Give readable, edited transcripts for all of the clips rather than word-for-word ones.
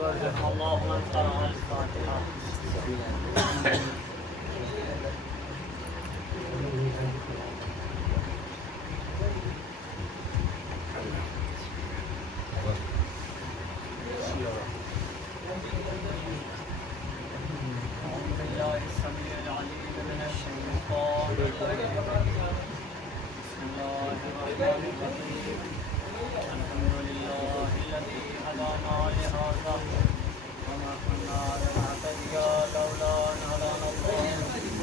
اللهم انصر الفاتحة. السميع العليم من الشيطان الرجيم. بسم الله الرحمن الرحيم. الحمد لله الذي هدانا لهذا وما كنا لنهتدي لولا ان هدانا الله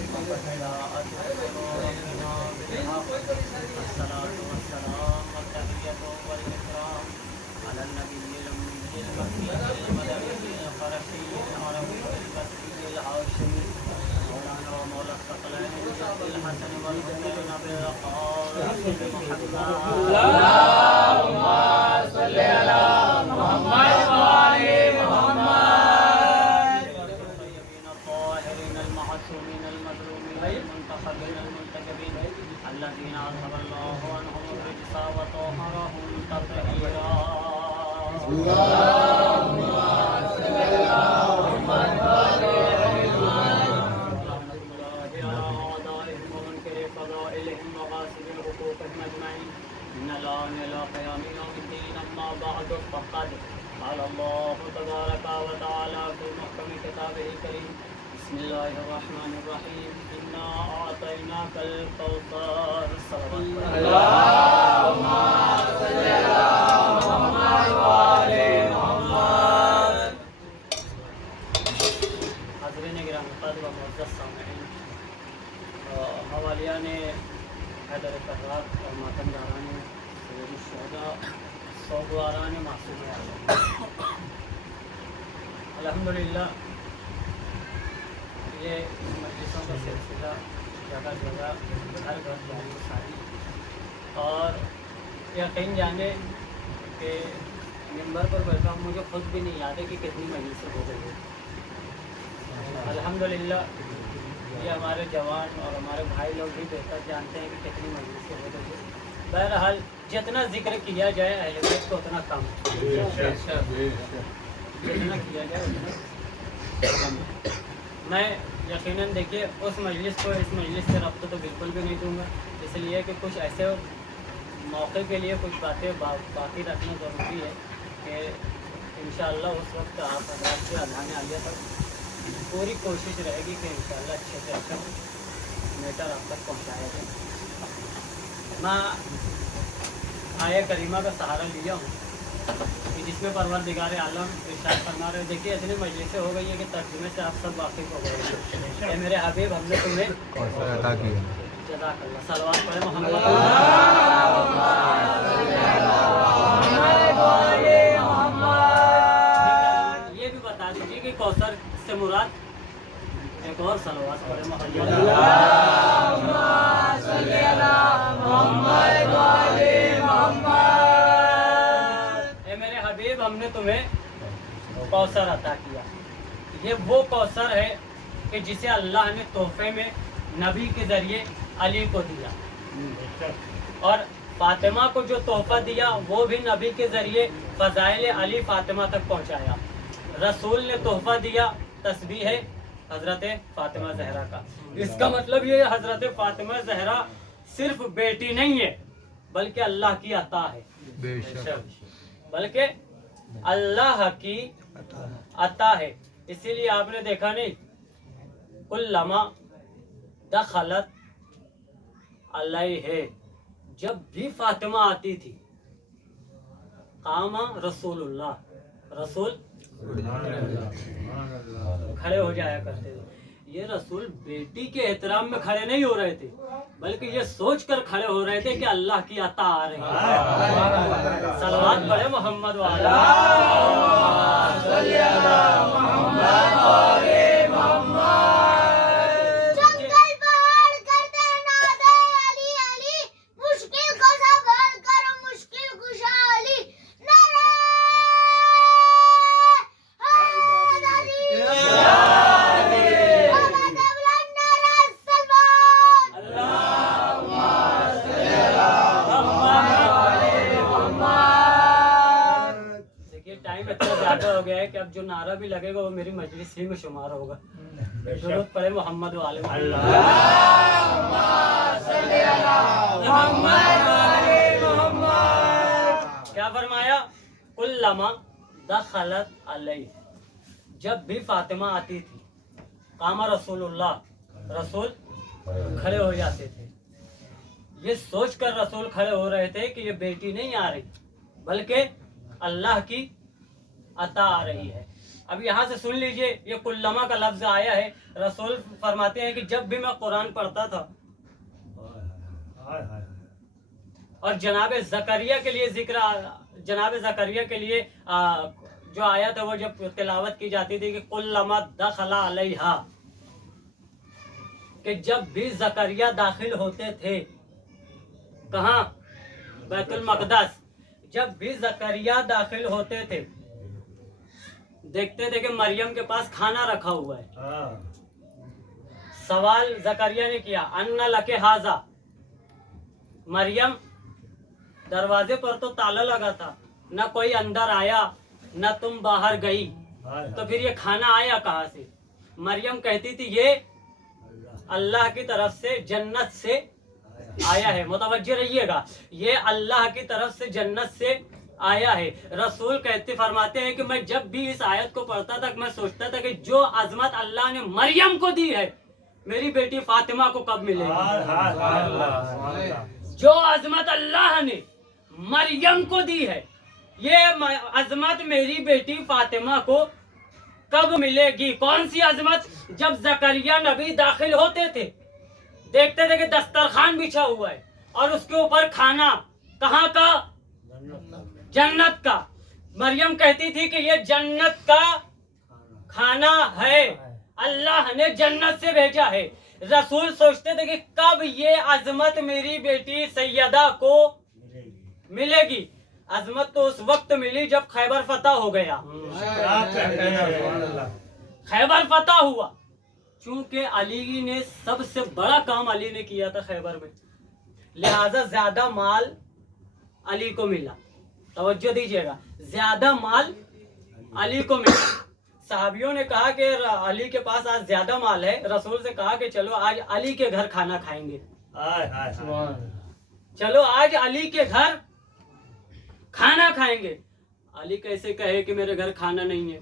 لقد جاءت رسل ربنا بالحق. الصلاة والسلام والتحية والإكرام على النبي الأمي المكي المدني القرشي العربي البصري الهاشمي مولانا ومولى الثقلين الحسن والحسين بالقاسم محمد. اللهم صل على محمد وآل محمد. الطيبين الطاهرين المعصومين المظلومين المنتخبين المنتجبين الذين أذهب الله عنهم الرجس وطهرهم تطهيرا. اللهم صل على محمد وآل محمد. رحمة الله على أعدائهم ومنكر فضائلهم وغاصب حقوقهم أجمعين. إن الآن إلى قيام يوم الدين. أما بعد فقد قال الله تبارك وتعالى في محكم كتابه الكريم. بسم الله الرحمن الرحيم. إنا أعطيناك الكوثر. اللهم صل على محمد وآل محمد. حاضرین گرامی قدر و معزز سامعین، حوالیان حیدر کرار اور ماتم داران سید الشہداء سوگواران معصوم اعظم، الحمدللہ یہ مجلسوں کا سلسلہ جگہ جگہ ہر گھر جاری و ساری، اور یقین جانے کہ ممبر پر بیٹھا ہوں مجھے خود بھی نہیں یاد ہے کہ کتنی مجلسیں ہو گئی ہیں۔ الحمدللہ یہ ہمارے جوان اور ہمارے بھائی لوگ بھی بہتر جانتے ہیں کہ کتنی مجلسیں ہو گئی ہیں۔ بہرحال جتنا ذکر کیا جائے اہل بیت کو اتنا کم ہے، جتنا کیا جائے اتنا کم ہے۔ میں یقیناً دیکھیے اس مجلس کو اس مجلس سے ربط تو بالکل بھی نہیں دوں گا، اس لیے کہ کچھ ایسے موقع کے لیے کچھ باتیں باقی رکھنا ضروری ہے کہ انشاءاللہ اس وقت آپ حضرات سے اذان عالیہ پر پوری کوشش رہے گی کہ انشاءاللہ اچھے سے اچھا میٹر آپ تک پہنچایا جائے۔ میں آیہ کریمہ کا سہارا لیا ہوں کہ جس میں پروردگار عالم ارشاد فرما رہے، دیکھیے اتنی مجلسیں ہو گئی ہے کہ ترجمے سے آپ سب واقف ہو گئے۔ اے میرے حبیب ہم نے تمہیں عطا کیا۔ جزاک اللہ۔ صلوات پڑھیں محمد۔ یہ بھی بتا دیجیے کہ کوثر سے مراد ایک اور صلوات پڑھیں محمد۔ اے میرے حبیب ہم نے تمہیں کوثر عطا کیا۔ یہ وہ کوثر ہے کہ جسے اللہ نے تحفے میں نبی کے ذریعے علی کو دیا، اور فاطمہ کو جو تحفہ دیا وہ بھی نبی کے ذریعے فضائل علی فاطمہ تک پہنچایا۔ رسول نے تحفہ دیا تسبیح حضرت فاطمہ زہرا کا۔ اس کا مطلب یہ حضرت فاطمہ زہرا صرف بیٹی نہیں ہے بلکہ اللہ کی عطا ہے، بلکہ اللہ کی عطا ہے۔ اسی لیے آپ نے دیکھا نہیں، کلما دخلت علیہ، جب بھی فاطمہ آتی تھی، قام رسول اللہ، رسول کھڑے ہو جایا کرتے تھے۔ یہ رسول بیٹی کے احترام میں کھڑے نہیں ہو رہے تھے بلکہ یہ سوچ کر کھڑے ہو رہے تھے کہ اللہ کی عطا آ رہی ہے۔ صلوات پڑھے محمد وعلی अब जो नारा भी लगेगा वो मेरी मजलिस ही में शुमार होगा। दुरूद पढ़े मोहम्मद वाले क्या फरमाया, कुल्लमा दखलत अलैहि, जब भी फातिमा आती थी, कामा रसूलुल्लाह, रसूल खड़े हो जाते थे। ये सोचकर रसूल खड़े हो रहे थे कि ये बेटी नहीं आ रही बल्कि अल्लाह की अता आ रही है। अब यहाँ से सुन लीजिए, ये कुल्लमा का लफ्ज आया है। रसूल फरमाते हैं कि जब भी मैं कुरान पढ़ता था और जनाब ज़करिया के लिए जिक्र, जनाब ज़करिया के लिए जो आया था वो जब तिलावत की जाती थी कि कुल्लमा दखला अलैहा, कि जब भी ज़करिया दाखिल होते थे, कहाँ, बैतुल मक़दस, जब भी ज़करिया दाखिल होते थे देखते थे कि मरियम के पास खाना रखा हुआ है। सवाल ज़करिया ने किया, अन्ना लके हाजा, मरियम दरवाजे पर तो ताला लगा था, न कोई अंदर आया न तुम बाहर गई, तो फिर ये खाना आया कहाँ से? मरियम कहती थी ये अल्लाह की तरफ से जन्नत से आया है। मुतवज्जो रहिएगा, ये अल्लाह की तरफ से जन्नत से आया है। रसूल कहते फरमाते हैं कि मैं जब भी इस आयत को पढ़ता था मैं सोचता था कि जो अजमत अल्लाह ने मरियम को दी है मेरी बेटी फातिमा को कब मिलेगी। जो अजमत अल्लाह ने मरियम को दी है ये अजमत मेरी बेटी फातिमा को कब मिलेगी। कौन सी अजमत? जब ज़करिया नबी दाखिल होते थे देखते थे कि दस्तरखान बिछा हुआ है और उसके ऊपर खाना, कहाँ का? जन्नत का। मरियम कहती थी कि ये जन्नत का खाना है, अल्लाह ने जन्नत से भेजा है। रसूल सोचते थे कि कब ये अजमत मेरी बेटी सैयदा को मिलेगी। अजमत तो उस वक्त मिली जब खैबर फतह हो गया। खैबर फतह हुआ, चूंकि अली ने सबसे बड़ा काम अली ने किया था खैबर में, लिहाजा ज्यादा माल अली को मिला। तवज्जो दीजिएगा, ज्यादा माल अली को मिला। साहबियों ने कहा कि अली के पास आज ज्यादा माल है। रसूल से कहा कि चलो आज अली के घर खाना खाएंगे। चलो आज अली के घर खाना खाएंगे। अली कैसे कहे कि मेरे घर खाना नहीं है?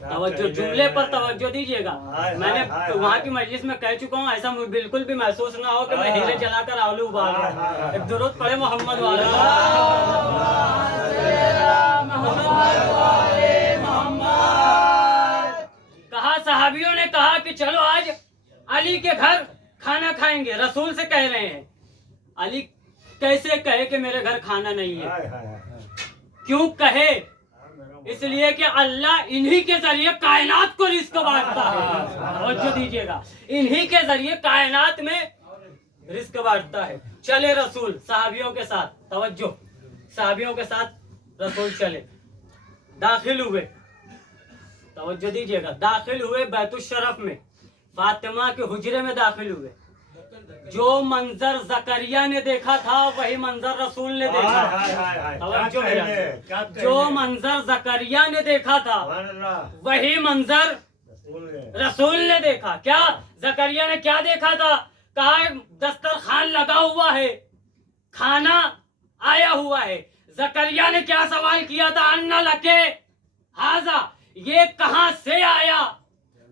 तवज्जो, जुमले पर तवज्जो दीजिएगा। मैंने वहाँ की मजलिस में कह चुका हूँ, ऐसा बिल्कुल भी महसूस ना हो कि मैं हीरे जलाकर आलू उबाल रहा हूँ। एक दुरूद पढ़े मोहम्मद वाला। कहा, सहाबियों ने कहा कि चलो आज अली के घर खाना खाएंगे। रसूल से कह रहे हैं। अली कैसे कहे कि मेरे घर खाना नहीं है? क्यों कहे? इसलिए कि अल्लाह इन्हीं के जरिए कायनात को रिस्क बांटता है। और जो दीजिएगा, इन्हीं के जरिए कायनात में रिस्क बांटता है। चले रसूल साहबियों के साथ, तवज्जो, साहबियों के साथ रसूल चले, दाखिल हुए। तवज्जो दीजिएगा, दाखिल हुए बैतुल शरफ में, फातिमा के हुजरे में दाखिल हुए। जो मंजर ज़करिया ने देखा था वही मंजर रसूल ने देखा। जो मंजर ज़करिया ने देखा था वही मंजर रसूल ने देखा। क्या ज़करिया ने क्या देखा था? कहा दस्तरखान लगा हुआ है, खाना आया हुआ है। ज़करिया ने क्या सवाल किया था? अन्ना लके हाजा, ये कहां से आया?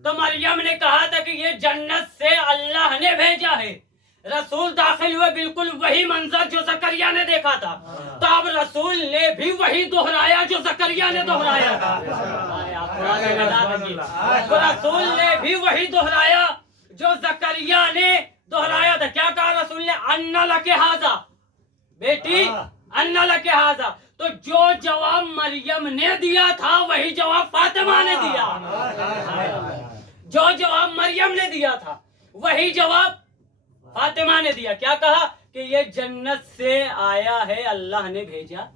तो मरियम ने कहा था कि ये जन्नत से अल्लाह ने भेजा है। रसूल दाखिल हुए, बिल्कुल वही मंजर जो ज़करिया ने देखा था। तो अब रसूल ने भी वही दोहराया जो ज़करिया ने दोहराया था। तो रसूल ने भी वही दोहराया जो ज़करिया ने दोहराया था। क्या कहा रसूल ने? अन्ना लके हाजा, बेटी अन्ना लके हाजा। तो जो जवाब मरियम ने दिया था वही जवाब फातिमा ने दिया। जो जवाब मरियम ने दिया था वही जवाब फातिमा ने दिया। क्या कहा? कि ये जन्नत से आया है, अल्लाह ने भेजा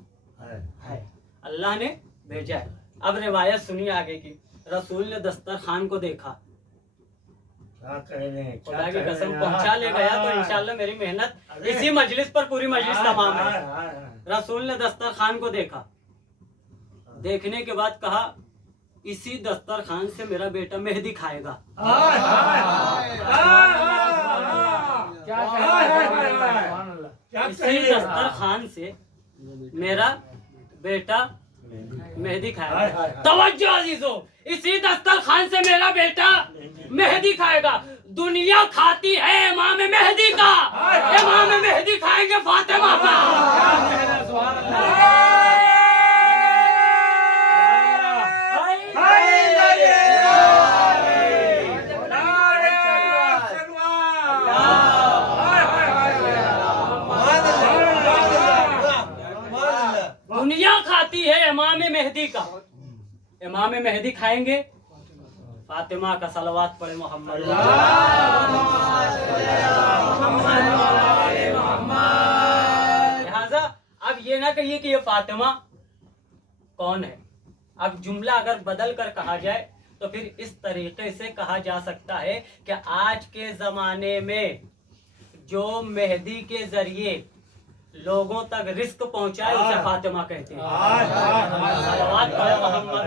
है, अल्लाह ने भेजा है। अब रिवायत सुनिए आगे की। रसूल ने दस्तरखान को देखा, खुदा की कसम पहुंचा ले गया तो इंशाल्लाह मेरी मेहनत इसी मजलिस पर पूरी मजलिस तमाम है। रसूल ने दस्तरखान को देखा, देखने के बाद कहा इसी दस्तरखान से मेरा बेटा मेहदी खाएगा। इसी दस्तरखान से मेरा बेटा मेहदी खाएगा। तवज्जो अजीजों, इसी दस्तरखान से मेरा बेटा मेहदी खाएगा। दुनिया खाती है इमाम मेहदी का, इमाम मेहदी खाएंगे फातिमा का। दुनिया खाती है इमाम मेहदी का, इमाम मेहदी खाएंगे फातिमा का। सलवात पढ़े मोहम्मद। लिहाजा अब ये ना कहिए कि ये फातिमा कौन है। अब जुमला अगर बदल कर कहा जाए तो फिर इस तरीके से कहा जा सकता है कि आज के जमाने में जो मेहदी के जरिए लोगों तक रिस्क पहुंचाए उसे फातिमा कहते हैं। सलवात पढ़े मोहम्मद।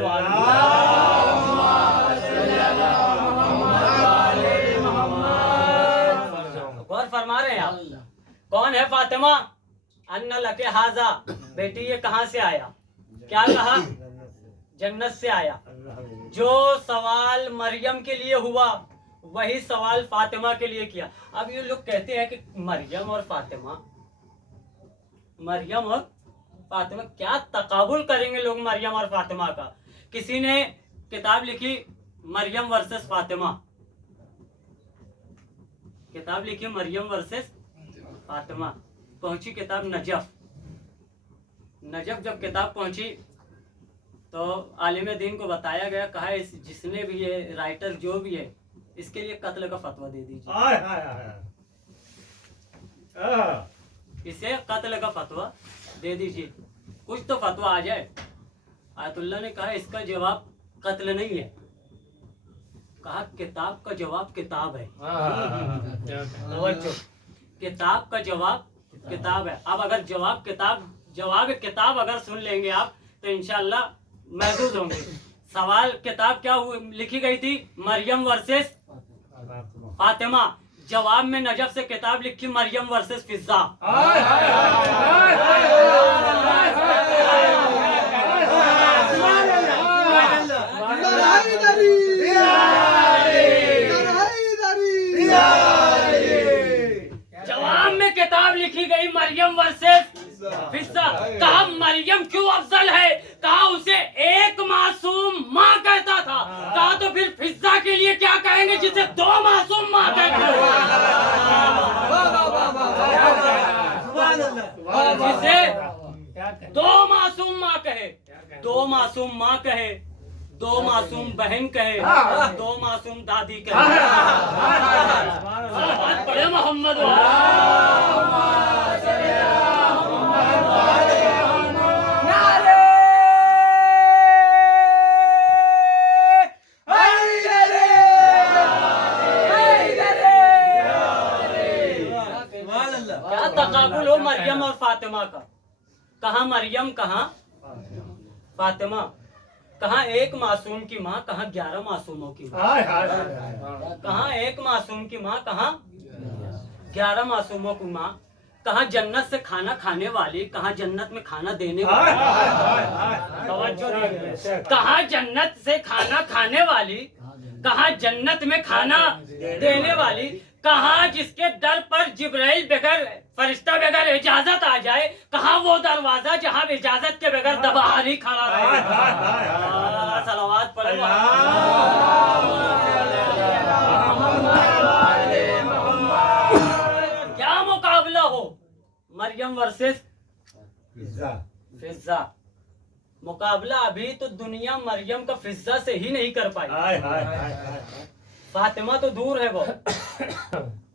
गौर फरमा रहे हैं आप, कौन है फातिमा? अन्ना लके हाजा, बेटी ये कहाँ से आया? क्या कहा? जन्नत से आया। जो सवाल मरियम के लिए हुआ वही सवाल फातिमा के लिए किया। अब ये लोग कहते हैं कि मरियम और फातिमा, मरियम और फातिमा, क्या तकाबुल करेंगे लोग मरियम और फातिमा का। किसी ने किताब लिखी मरियम वर्सेस फातिमा, किताब लिखी मरियम वर्सेस फातिमा। पहुंची किताब नजफ। नजफ जब किताब पहुंची तो आलिम दीन को बताया गया, कहा इस जिसने भी ये राइटर जो भी है इसके लिए कत्ल का फतवा दे दीजिए। इसे कत्ल का फतवा दे दीजिए, कुछ तो फतवा आ जाए। आयतुल्लाह ने कहा इसका जवाब कत्ल नहीं है, कहा किताब का जवाब किताब है। किताब का जवाब किताब है। अब अगर जवाब किताब अगर सुन लेंगे आप तो इंशाअल्लाह महसूस होंगे। सवाल किताब क्या लिखी गई थी? मरियम वर्सेस फातिमा। जवाब में नजफ से किताब लिखी मरियम वर्सेस फिजा। जवाब में किताब लिखी गई मरियम वर्सेस फिजा। कहा मरियम क्यों अफजल है? कहा उसे एक मासूम माँ कहता था। कहा तो फिर फिजा के लिए क्या कहेंगे जिसे दो मासूम माँ कहते हैं? जिसे दो मासूम माँ कहे, दो मासूम माँ कहे, दो मासूम बहन कहे, दो मासूम दादी कहे। पढ़े मोहम्मद। क्या तकाबुल हो मरियम और फातिमा का। कहाँ मरियम, कहाँ फातिमा, कहाँ एक मासूम की माँ, कहाँ 11 मासूमों की माँ। कहाँ एक मासूम की माँ, कहाँ 11 मासूमों की माँ। कहाँ जन्नत से खाना खाने वाली, कहाँ जन्नत में खाना देने वाली। कहाँ जन्नत से खाना खाने वाली, कहाँ जन्नत में खाना देने वाली। कहाँ जिसके दर पर जिब्राइल बगैर फरिश्ता बगैर इजाजत आ जाए। कहाँ वो दरवाजा जहाँ इजाजत के बगैर दबाहारी खड़ा रहे। सलावत पढ़े। क्या मुकाबला हो मरियम वर्सेस फिजा। मुकाबला अभी तो दुनिया मरियम का फिजा से ही नहीं कर पाई। फातिमा तो दूर है वो,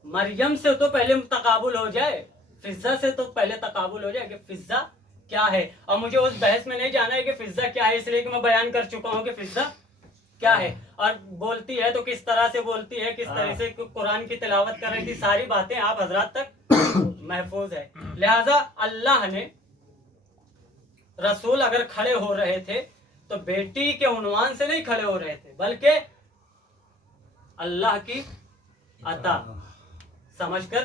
मरियम से तो पहले तकाबुल हो जाए, फिजा से तो पहले तकाबुल हो जाए कि फिजा क्या है। और मुझे उस बहस में नहीं जाना है कि फिजा क्या है, इसलिए कि मैं बयान कर चुका हूँ कि फिजा क्या है और बोलती है तो किस तरह से बोलती है, किस तरह से कुरान की तिलावत कर रही थी। सारी बातें आप हजरात तक महफूज है। लिहाजा अल्लाह ने रसूल अगर खड़े हो रहे थे तो बेटी के उन्वान से नहीं खड़े हो रहे थे, बल्कि अल्लाह की अता समझकर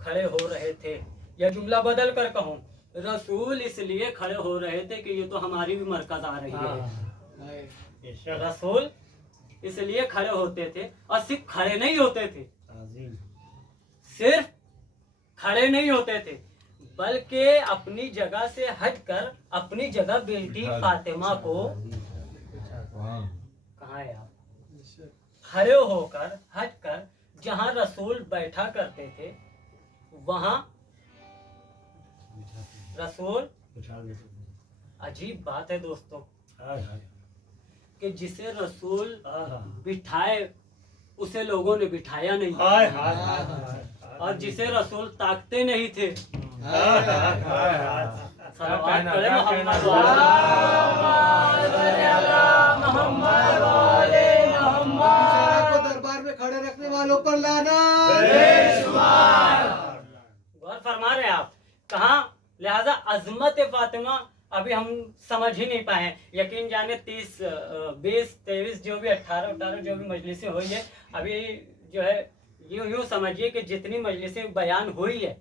खड़े हो रहे थे। यह जुमला बदल कर कहूँ, रसूल इसलिए खड़े हो रहे थे कि ये तो हमारी भी मरकज आ रही है। रसूल इसलिए खड़े होते थे, और सिर्फ खड़े नहीं होते थे, सिर्फ खड़े नहीं होते थे, बल्कि अपनी जगह से हटकर अपनी जगह बेटी फातिमा को, कहाँ है आप, खड़े होकर हटकर जहाँ रसूल बैठा करते थे वहाँ रसूल। अजीब बात है दोस्तों कि जिसे रसूल बिठाए उसे लोगों ने बिठाया नहीं, और जिसे रसूल ताकते नहीं थे। सलावत पढ़े मोहम्मद को दरबार में खड़े रखने वालों पर लाना। गौर फरमा रहे हैं आप, कहाँ लिहाजा अजमत फातिमा अभी हम समझ ही नहीं पाए। यकीन जाने 30, 20, 23 जो भी 18 जो भी मजलिसें हुई है, अभी जो है यूं समझिए कि जितनी मजलिसें बयान हुई है,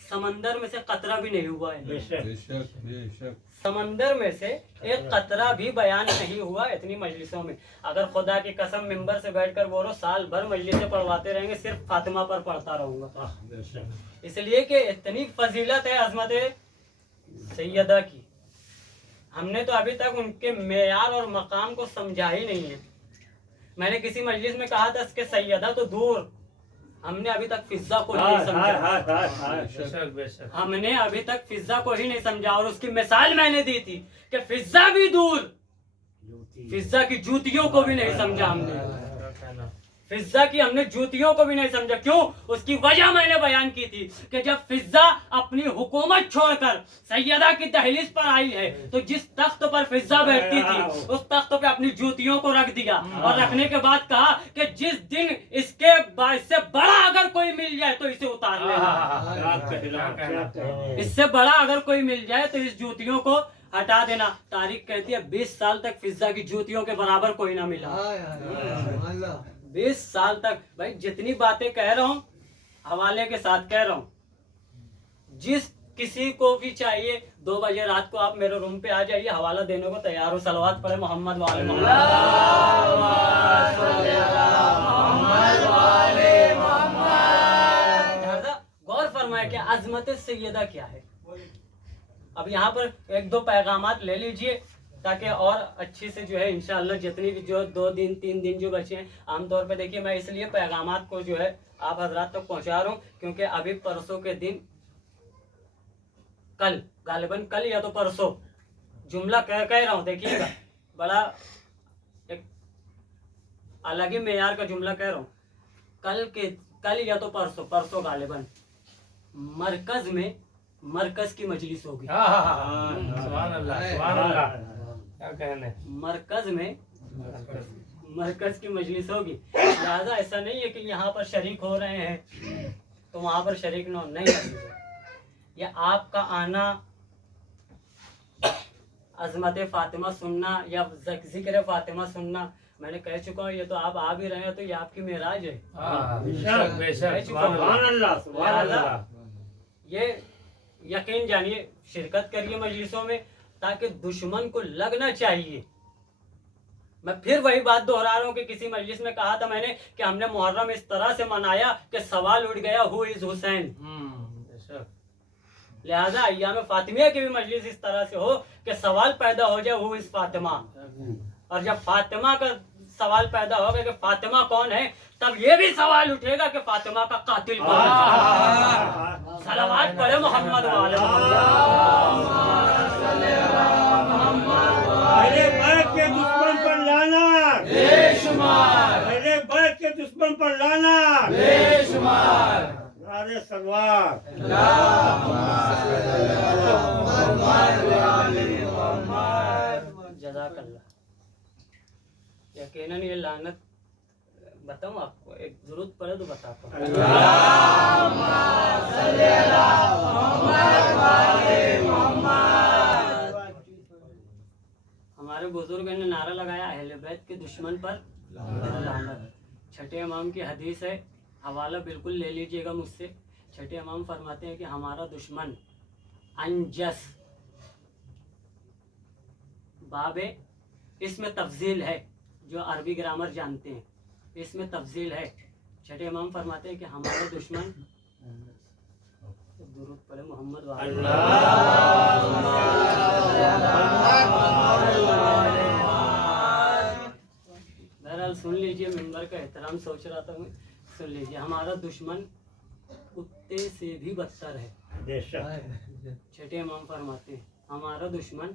समंदर में से कतरा भी नहीं हुआ है। बेशक समंदर में से एक कतरा भी बयान नहीं हुआ इतनी मजलिसों में। अगर खुदा की कसम मिंबर से बैठकर बोलो साल भर मजलिसें पढ़वाते रहेंगे, सिर्फ फातिमा पर पढ़ता रहूंगा, इसलिए कि इतनी फजीलत है अजमत सैयदा की। हमने तो अभी तक उनके मेयार और मकाम को समझा ही नहीं है। मैंने किसी मजलिस में कहा था कि सैयदा तो दूर, हमने अभी तक फिजा को ही नहीं समझा। हमने अभी तक फिजा को ही नहीं समझा, और उसकी मिसाल मैंने दी थी कि फिजा भी दूर, फिजा की जूतियों को भी नहीं समझा हमने। फिजा की हमने जूतियों को भी नहीं समझा। क्यों? उसकी वजह मैंने बयान की थी कि जब फिजा अपनी हुकूमत छोड़कर सैयदा की दहलीज पर आई है, तो जिस तख्त पर फिजा बैठती थी उस तख्त पे अपनी जूतियों को रख दिया, और रखने के बाद कहा कि जिस दिन इसके इससे बड़ा अगर कोई मिल जाए तो इसे उतार लेना, इससे बड़ा अगर कोई मिल जाए तो इस जूतियों को हटा देना। तारीख कहती है 20 साल तक फिजा की जूतियों के बराबर कोई ना मिला। 20 साल तक। भाई जितनी बातें कह रहा हूँ हवाले के साथ कह रहा हूँ, जिस किसी को भी चाहिए 2 बजे रात को आप मेरे रूम पे आ जाइए, हवाला देने को तैयार हो। सलवात पढ़े मोहम्मद वाले गौर फरमाए कि अजमत सैयदा क्या है। अब यहाँ पर 1-2 पैगामात ले लीजिए ताकि और अच्छी से जो है इंशाअल्लाह जितनी भी जो 2 दिन 3 दिन जो बचे हैं, आमतौर पे देखिए मैं इसलिए पैगामात को जो है आप हजरात तक पहुँचा रहा हूँ क्योंकि अभी परसों के दिन, कल गालिबन कल या तो परसों, जुमला कह रहा हूँ देखिएगा, बड़ा एक अलग ही मेयार का जुमला कह रहा हूँ। कल या तो परसों गालिबन मरकज की मजलिस होगी। सुभान अल्लाह क्या कहने, मरकज की मजलिस होगी। लिहाजा ऐसा नहीं है कि यहाँ पर शरीक हो रहे हैं तो वहाँ पर शरीक नहीं है। या आपका आना अजमत फातिमा सुनना या जिक्र फातिमा सुनना, मैंने कह चुका हूँ, ये तो आप आ भी रहे हैं तो ये आपकी मेराज है। ये यकीन जानिए, शिरकत करिए मजलिसों में ताकि दुश्मन को लगना चाहिए। मैं फिर वही बात दोहरा रहा हूँ कि किसी मजलिस में कहा था मैंने कि हमने मुहर्रम इस तरह से मनाया कि सवाल उठ गया हु इज हुसैन। लिहाजा अय्याम फातिमिया की भी मजलिस इस तरह से हो कि सवाल पैदा हो जाए हु इज फातिमा, और जब फातिमा का सवाल पैदा होगा कि फातिमा कौन है, तब ये भी सवाल उठेगा कि फातिमा का कातिल कौन है। सलावत पढ़े मोहम्मद वाले बैठ के दुश्मन पर लाना बेशुमार, पहले बैठ के दुश्मन पर लाना बेशुमार। नारे सलवार जज़ाकल्लाह। यकीनन ये लानत बताऊं आपको, एक जरूरत पड़े तो बताता हूँ। बुजुर्ग ने नारा लगाया अहले बैत के दुश्मन पर लानत। छठे इमाम की हदीस है, हवाला बिल्कुल ले लीजिएगा मुझसे। छठे इमाम फरमाते हैं कि हमारा दुश्मन अनजस बाबे, इसमें तफजील है, जो अरबी ग्रामर जानते हैं इसमें तफजील है। छठे इमाम फरमाते हैं कि हमारा दुश्मन, दुरूद पढ़े मोहम्मद बहरहाल सुन लीजिए, मिंबर का एहतराम सोच रहा था मैं, सुन लीजिए। हमारा दुश्मन कुत्ते से भी बदतर है। छठे इमाम फरमाते हैं हमारा दुश्मन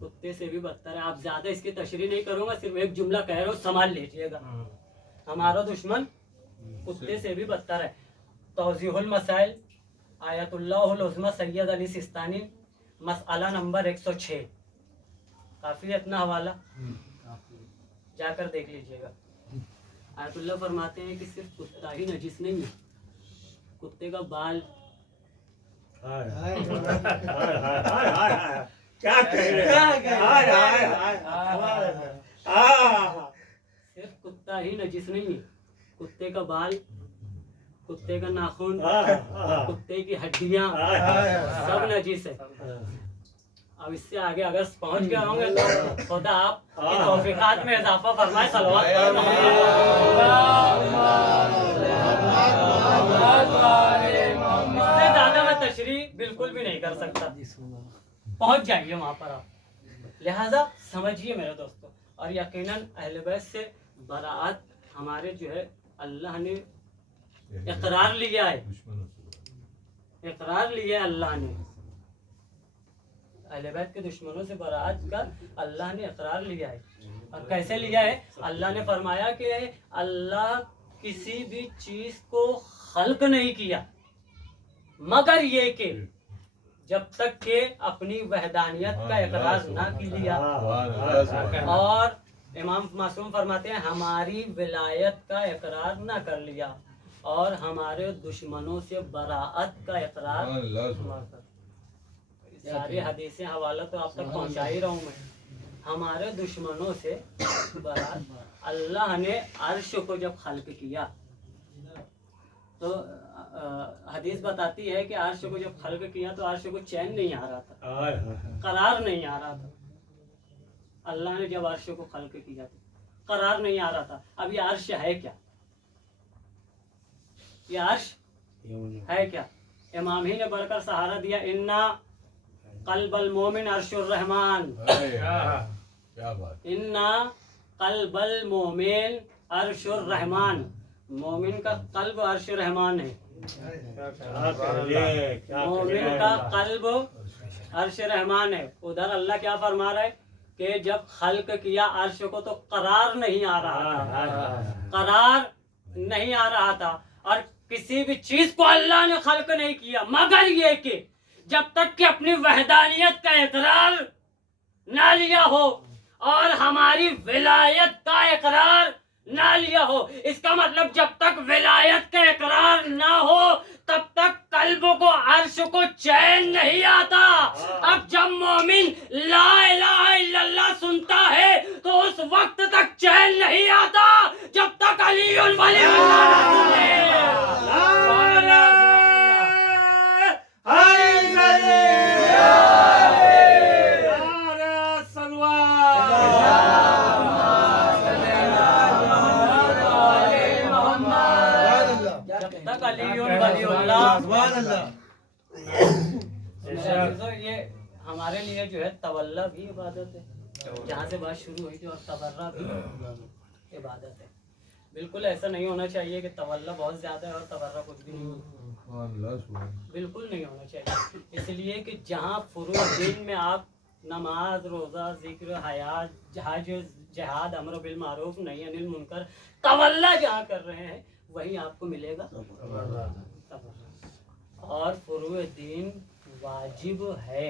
कुत्ते से भी बदतर है। आप ज्यादा इसकी तशरीह नहीं करूंगा, सिर्फ एक जुमला कह रहा हूँ, संभाल लीजिएगा। हमारा दुश्मन कुत्ते से भी बदतर है। तौज़ीहुल मसाइल आयतुल्लाहुल उज़्मा सैयद अली सिस्तानी, मसअला नंबर 106। काफी है इतना हवाला, जाकर देख लीजिएगा। आयतुल्लाह फरमाते हैं कि सिर्फ कुत्ता ही नजीस नहीं है, कुत्ते का बाल, क्या कह रहे सिर्फ कुत्ता ही नजीस नहीं है, कुत्ते का बाल, कुत्ते का नाखून, कुत्ते की हड्डियां सब नजीस है। अब इससे आगे अगर पहुंच गए होंगे तो खुदा आप की तौफीकात में इजाफा फरमाए। सलवात इससे ज्यादा मैं तशरीह बिल्कुल भी नहीं कर सकता, पहुंच जाइए वहां पर आप। लिहाजा समझिए मेरे दोस्तों, और यकीनन अहले बैत से बराअत हमारे जो है अल्लाह ने इकरार लिया है, इकरार लिया है अल्लाह ने। अहले बैत के दुश्मनों से बराअत का अल्लाह ने इकरार लिया है। और कैसे लिया है? अल्लाह ने फरमाया कि अल्लाह किसी भी चीज को खल्क नहीं किया मगर ये कि जब तक के अपनी वहदानियत का इकरार ना किया। और इमाम मासूम फरमाते हैं हमारी विलायत का इकरार ना कर लिया और हमारे दुश्मनों से बराअत का इकरार ना कर। सारी हदीसें हवाला तो आप तक पहुंचा ही रहा हूँ मैं। हमारे दुश्मनों से बराअत, अल्लाह ने अर्श को जब खल्क किया तो हदीस बताती है कि अर्श को जब खल्क किया तो अर्श को चैन नहीं आ रहा था, करार नहीं आ रहा था। अल्लाह ने जब अर्श को खल्क किया तो करार नहीं आ रहा था। अब ये अर्श है क्या? ये अर्श है क्या? इमाम ही ने बढ़कर सहारा दिया, इन्ना कल्बल मोमिन अर्शुर रहमान, क्या बात, इन्ना कल्बल मोमिन अर्शुर रहमान। मोमिन का कल्ब अर्श रहमान है, मोमिन का कल्ब अर्श रहमान है। उधर अल्लाह क्या फरमा रहा है कि जब खल्क किया अर्श को तो करार नहीं आ रहा था, करार नहीं आ रहा था। और किसी भी चीज को अल्लाह ने खल्क नहीं किया मगर ये कि जब तक कि अपनी वहदानियत का इकरार ना लिया हो और हमारी विलायत का इकरार ना लिया हो। इसका मतलब जब तक विलायत का इकरार ना हो तब तक कल्ब को अर्श को चैन नहीं आता। अब जब मोमिन ला इलाहा इल्लल्लाह सुनता है तो उस वक्त तक चैन नहीं आता जब तक अलीउल वली ये हमारे लिए जो है तवल्ला भी इबादत है, जहाँ से बात शुरू हुई थी, और तबर्रा भी इबादत है। बिल्कुल ऐसा नहीं होना चाहिए कि तवल्ला बहुत ज्यादा है और तबर्रा कुछ भी नहीं होगा, बिल्कुल नहीं होना चाहिए। इसलिए कि जहाँ फुरूज़ दीन में आप नमाज, रोज़ा, जिक्र, हयात, हज, जिहाद, अमर बिल मारूफ, नही अनिल मुनकर, तवल्ला जहाँ कर रहे हैं वही आपको मिलेगा तबर्रा। और फुरूज़ दीन वाजिब है,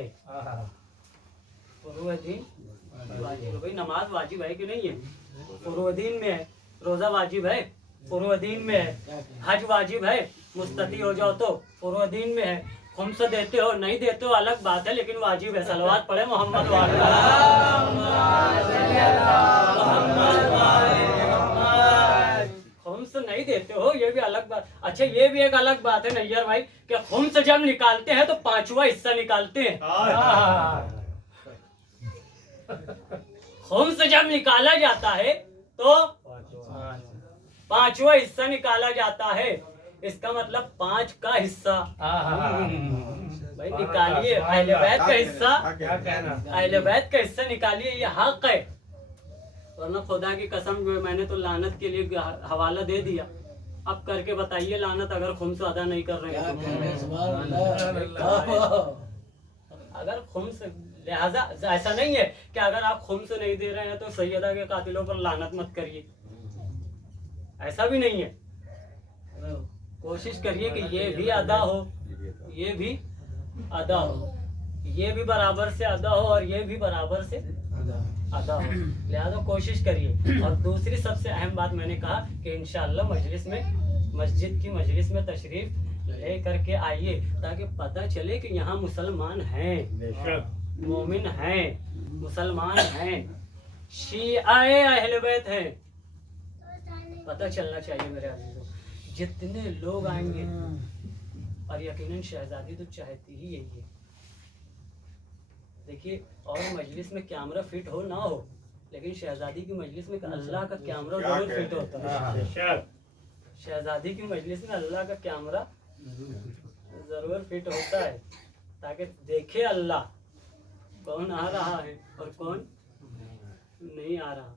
फुरूज़ दीन वाजिब। भाई नमाज वाजिब है कि नहीं है? फुरूज़ दीन में है। रोज़ा वाजिब है, फुरूज़ दीन में है। हज वाजिब है, मुस्तती हो जाओ तो फुरूज़ दीन में है। खुम्स देते हो नहीं देते हो अलग बात है, लेकिन वाजिब है। सलवात पढ़े मोहम्मद वाले। खुम्स नहीं देते हो ये भी अलग बात। अच्छा ये भी एक अलग बात है नैयर भाई कि खुम्स जब निकालते हैं तो 5वां हिस्सा निकालते हैं। खुम्स जब निकाला जाता है तो 5वां हिस्सा निकाला जाता है। इसका मतलब 5 का हिस्सा। भाई निकालिए अहले बैत का हिस्सा, अहले बैत का हिस्सा निकालिए, ये हक है। वरना खुदा की कसम मैंने तो लानत के लिए हवाला दे दिया। अब करके बताइए लानत अगर खुम्स अदा नहीं कर रहे हैं तो। अगर खुम्स, लिहाजा ऐसा नहीं है कि अगर आप खुम्स नहीं दे रहे हैं तो सैयदा के कातिलों पर लानत मत करिए, ऐसा भी नहीं है। कोशिश करिए कि ये भी अदा हो, ये भी अदा हो, ये भी बराबर से अदा हो और ये भी बराबर से अदा हो। लिहाजा कोशिश करिए। और दूसरी सबसे अहम बात मैंने कहा कि इंशाअल्लाह मजलिस में, मस्जिद की मजलिस में तशरीफ ले करके आइए ताकि पता चले कि यहाँ मुसलमान हैं, मोमिन हैं, मुसलमान हैं, शिआए अहले बैत हैं। पता चलना चाहिए मेरे अजीजों। जितने लोग आएंगे, और यकीनन शहजादी तो चाहती ही यही है। देखिए और मजलिस में कैमरा फिट हो ना हो, लेकिन शहजादी की मजलिस में अल्लाह का कैमरा जरूर फिट होता है। शहजादी की मजलिस में अल्लाह का कैमरा जरूर फिट होता है ताकि देखे अल्लाह कौन आ रहा है और कौन नहीं आ रहा,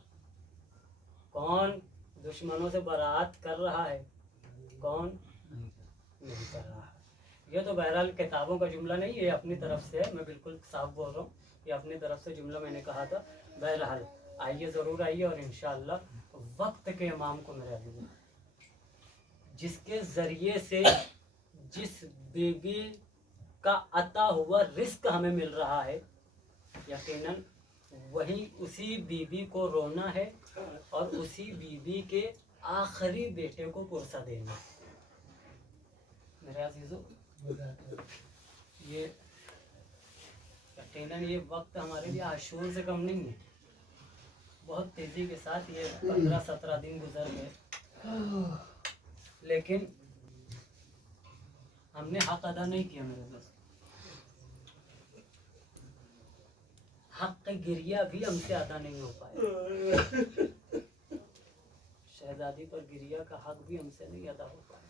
कौन दुश्मनों से बरात कर रहा है, कौन नहीं कर रहा है। ये तो बहरहाल किताबों का जुमला नहीं, ये अपनी तरफ से है, मैं बिल्कुल साफ बोल रहा हूँ, ये अपनी तरफ से जुमला मैंने कहा था। बहरहाल आइए, ज़रूर आइए। और इंशाअल्लाह वक्त के इमाम को मेरे अजीज़ों, जिसके ज़रिए से जिस बीबी का अता हुआ रिस्क हमें मिल रहा है, यकीनन वही उसी बीबी को रोना है और उसी बीबी के आखिरी बेटे को पुरसा देना। मेरे अजीज़ों, ये यकीनन ये वक्त हमारे लिए आशूर से कम नहीं है। बहुत तेज़ी के साथ ये 15-17 दिन गुजर गए, लेकिन हमने हक अदा नहीं किया मेरे दोस्त। हक का गिरिया भी हमसे अदा नहीं हो पाया। शहजादी पर गिरिया का हक भी हमसे नहीं अदा हो पाया।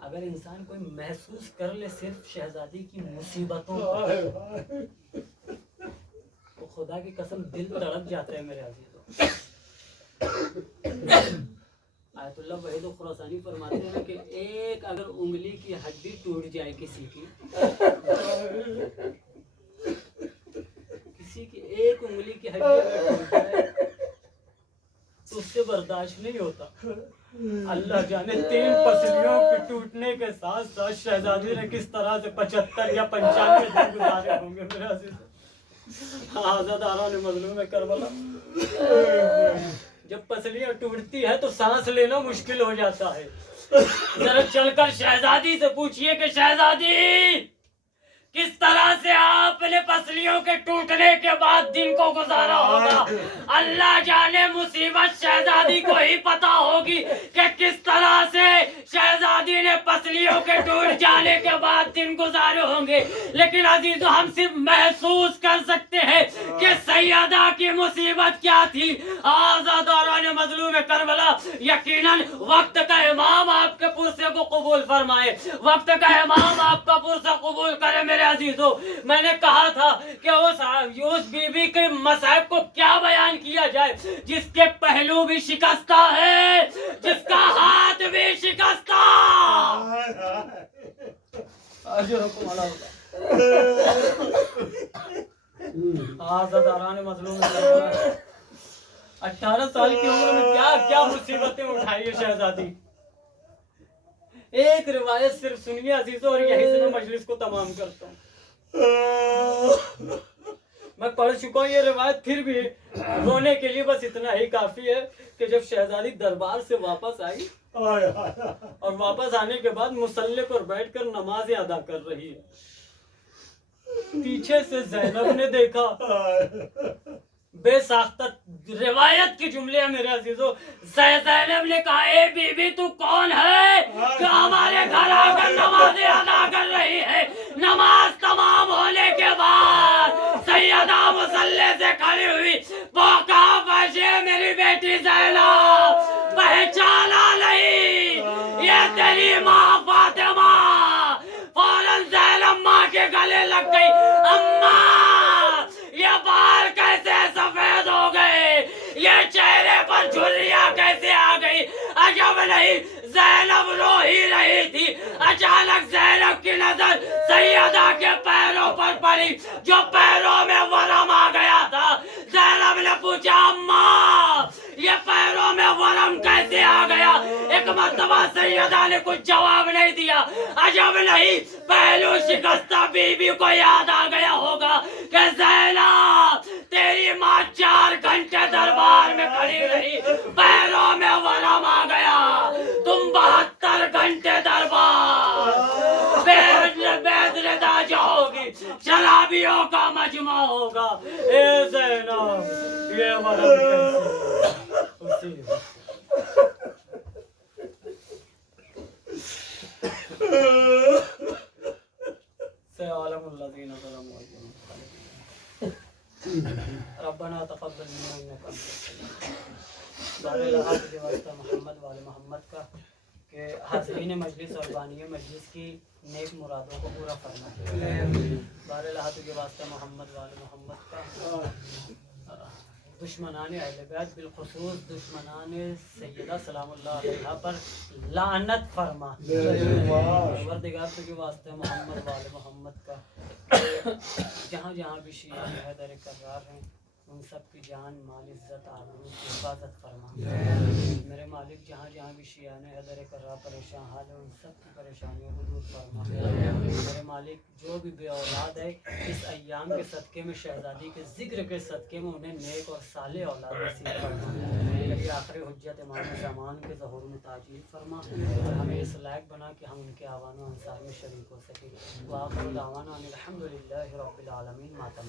अगर इंसान कोई महसूस कर ले सिर्फ शहजादी की मुसीबतों को, तो खुदा की कसम दिल तड़प जाता है मेरे अजीजों। आयतुल्लाह वहीद खुरासानी फरमाते हैं कि एक अगर उंगली की हड्डी टूट जाए किसी की एक उंगली की हड्डी अगर टूट जाए तो उससे बर्दाश्त नहीं होता। अल्लाह जाने 3 पसलियों के टूटने के साथ साथ शहजादी ने किस तरह से 75 या 95 दिन गुजारे होंगे मेरे अजीज। आज़ादारों ने मजलूम में करबला, जब पसलियां टूटती है तो सांस लेना मुश्किल हो जाता है। जरा चलकर शहजादी से पूछिए कि शहजादी किस तरह से आपने पसलियों के टूटने के बाद दिन को गुजारा होगा। अल्लाह जाने मुसीबत शहजादी को ही पता होगी कि किस तरह से शहजादी ने पसलियों के टूट जाने के बाद दिन गुजारे होंगे। लेकिन अजीजों, हम सिर्फ महसूस कर सकते हैं कि सैयदा की मुसीबत क्या थी। आज़ादारान मज़लूम करबला, यकीनन वक्त का इमाम आपके पुरसे को कबूल फरमाए, वक्त का इमाम आपका पुरसा कबूल करे। मेरे अजीजों, मैंने कहा था कि उस बीबी के मसाइब को क्या बयान किया जाए जिसके पहलू भी शिकस्ता है, जिसका हाथ भी शिकस्ता। आज़ादारान मज़लूम 18 साल की उम्र में क्या क्या मुसीबतें उठाई है शहजादी। एक रिवायत सिर्फ सुनिए अजीजों, और यहीं से मैं मजलिस को तमाम करता हूँ। मैं पढ़ चुका हूँ ये रिवायत, फिर भी रोने के लिए बस इतना ही काफी है कि जब शहजादी दरबार से वापस आई और वापस आने के बाद मुसल्ले पर बैठकर नमाज़ें अदा कर रही है, पीछे से ज़ैनब ने देखा। बेसाख्ता रिवायत के जुमले हैं मेरे अजीजों। ज़ैनब ने कहा, ए बीबी तू कौन है जो हमारे घर आकर नमाज़ें अदा कर रही है? नमाज तमाम होने के बाद सैयदा मुसल्ले से खड़ी हुई, मौका बचे मेरी बेटी ज़ैनब, पहचाना नहीं ये तेरी माँ फातिमा। फौरन ज़ैनब माँ के गले लग गई, अम्मा ये बाल कैसे सफेद हो गए, ये चेहरे पर झुर्रियाँ कैसे आ गई? अजब नहीं, ज़ैनब रो ही रही थी। अचानक ज़ैनब की नजर सैयदा के पैरों पर पड़ी, जो पैरों में वरम आ गया था। ज़ैनब ने पूछा, अम्मा ये पैरों में वरम कैसे आ गया? एक मर्तबा सैयदा ने कुछ जवाब नहीं दिया। अजब नहीं, पहलू शिकस्ता बीबी को याद आ गया होगा कि ज़ैनब तेरी माँ 4 घंटे दरबार में खड़ी रही, पैरों में वरम आ गया, तुम 72 घंटे दरबार बेदरदा जाओगी, शराबियों का मजमा होगा। ए ज़ैनब ये वरम कैसे? रब्बना तक़ब्बल मिन्ना इन्नका अंतल वास्ता मोहम्मद वाले मोहम्मद का कि हाज़रीन मजलिस और बानी मजलिस की नेक मुरादों को पूरा फरमाए। बारह के वास्ते मोहम्मद वाले मोहम्मद का दुश्मनाने अहले बैत बिलखुसूस दुश्मनाने सैयदा सलामुल्लाह अलैहा पर लानत फरमा। परवरदिगार के वास्ते मोहम्मद वाले मोहम्मद का जहाँ जहाँ भी शिया हैदर करार हैं उन सब की जान माल इज़्ज़त आबरू की हिफाजत फरमा। मेरे मालिक जहाँ जहाँ भी शिया हैदर करार परेशान हाल है उन सब की परेशानियों को दूर फरमा। मेरे मालिक जो भी बे औलाद है इस अय्याम के सदक़े में शहज़ादी के ज़िक्र के सदक़े में उन्हें नेक और साले औलाद नसीब फरमा। मेरी आखिरी हुज्जत इमाम ज़मान के ज़हूर में ताजील फरमा और हमें इस लायक बना कि हम उनके आवान व अंसार में शरीक हो सकें। व आखिर दावाना अनिल हम्दुलिल्लाहि रब्बिल आलमीन। मातम।